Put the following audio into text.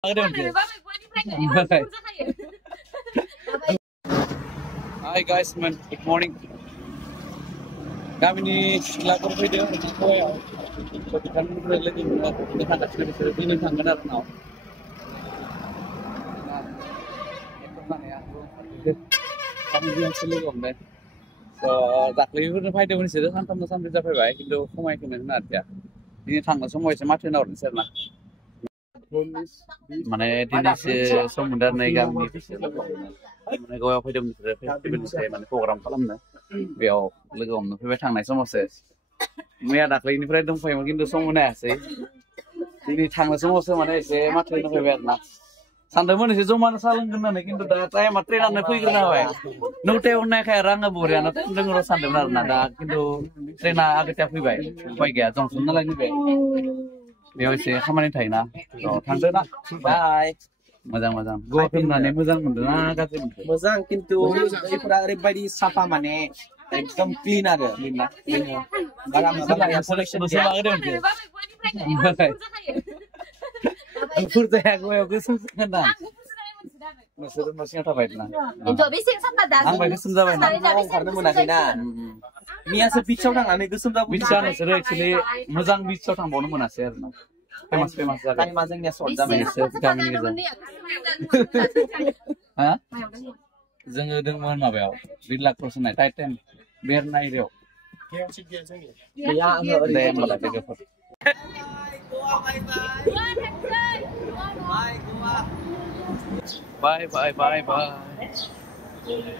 Hi guys, man. Good morning. Kami lapor video aku ya. So kita lagi dengan aktivitas ini tanggal now. Nah, itu kan ya. Kami yang selalu ngomong. So दाख्लै फोरनो फायदोंमोन बिसोरो सानथाम सानब्रै जाफैबाय खिन्थु खमायखौनो होनाखै दिनै थांनो समाव एसे माथो होना हरनोसै आरोना माने दिनैसो सम मोनदों आरो नै गामिनि माने गयाव फैदोंमोन बिसोरो फेस्टिभेलनिफ्राय माने प्रग्राम खालामनो बेयाव लोगो हमनो फैबाय थांनाय समावसो मैया दाख्लैनिफ्राय दंफायोमोन खिन्थु सम होनो हायासै दिनै थांनाय समावसो माने एसे माथो होनो फैबाय आरोना सानदोंमोन एसे जमानो साहा लोंगोन होननानै खिन्थु दा टाइमा ट्रेनानो फैग्रोना होबाय नौथायाव होननायखाय आरो आङो बरियानो लोंनो र' सानदोंमोन आरोना दा खिन्थु ट्रेना आगोथिया फैबाय उपाय गैया जंसन नालाय नैबे बेयाव एसे खामानि थायोना थांदो ना बाय मोजां मोजां गवा फैनानै मोजां मोनदों ना गाज्रि मोनदों मोजां खिन्थु दैफोरा ओरैबायदि साफा माने एकदम क्लिन आरो बारा माबा लाया पलिउसन बुरजाया गयाव गोसोम होना नोंसोरो न' सिङाव थाबाय ना आंबो गोसोम जाबाय ना ओंखारनो मोनाखैना मैयासो बिचआव थांनानै गोसोम जाबाय बिचआ नोंसोरो एक्चुअली मोजां बिचआव थांबावनो मोनासै आरो ना फेमास जाबाय टाइमा जोंनिया सर्ट जाबाय एसे गामिनि गेजेराव हा जोङो दंमोन माबायाव बिरला क्रस होननाय टाइटेन बेरनाय एरियायाव गैया आङो दे होमबालाय लोगोफोर Bye bye bye bye.